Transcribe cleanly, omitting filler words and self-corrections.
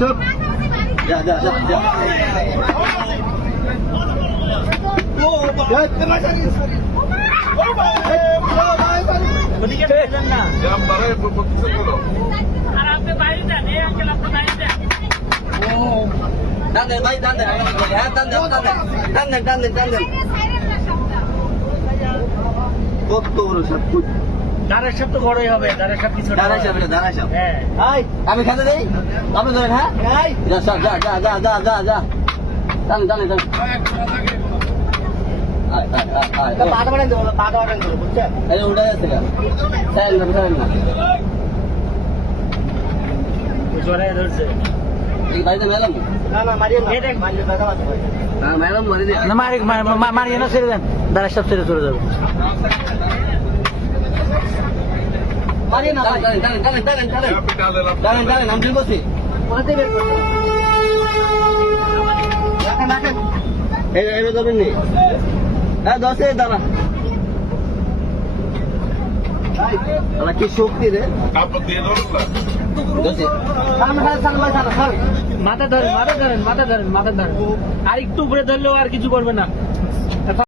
চুপ যা যা যা যা ওদিকে ফেলেন না। আর আপনি বাইরে যান, এই আঙ্কেল আপনি বাইরে যান। টান দেন ভাই, টান দেন, হ্যাঁ টান দেন, টান দেন, টান দেন, টান দেন, টান দেন। কত বড় সাপ, দাঁড়ের সাপ তো বড়ই হবে, দাঁড়ের সাপ কিছু না। দাঁড়াই সাপ, এটা দাঁড়াই সাপ। হ্যাঁ। এই, আমি খেতে দেই, আপনি ধরেন, হ্যাঁ? যা সাপ, যা যা যা যা যা যা টান টান টান। আয় আয় আয় আয়, পাটা বাড়ান দেবো, পাটা বাড়ান দেবো, বুঝছেন? এই উঠে যাচ্ছে গা, চাইল না, চাইল না। জোরে ধরছে। এই বাড়িতে মেলাম না না মারিয়ে না, এই দেখ। মারিয়ে টাকা বাঁচবে। হ্যাঁ মেলাম মারি দিয়ে না মারিয়ে না, ছেড়ে দেন, দাঁড়ের সাপ ছেড়ে চলে যাবে। মারিয়ে না ভাই। টানেন টানেন টানেন টানেন টানেন টানেন টানেন, আমি ঠিক বলছি। কোথাতে বের করতে হবে? রাখেন, রাখেন। এই ধরেন নি, হ্যাঁ 10 দাঁড়া। ভাই, আলা কি শক্তি রে, দোষে সামনে ভাই, সামনে ভাই, সামনে, সামনে। মাথা ধরেন, মাথা ধরেন, মাথা ধরেন, মাথা ধরেন। আর একটু উপরে ধরলেও আর কিছু করবে না।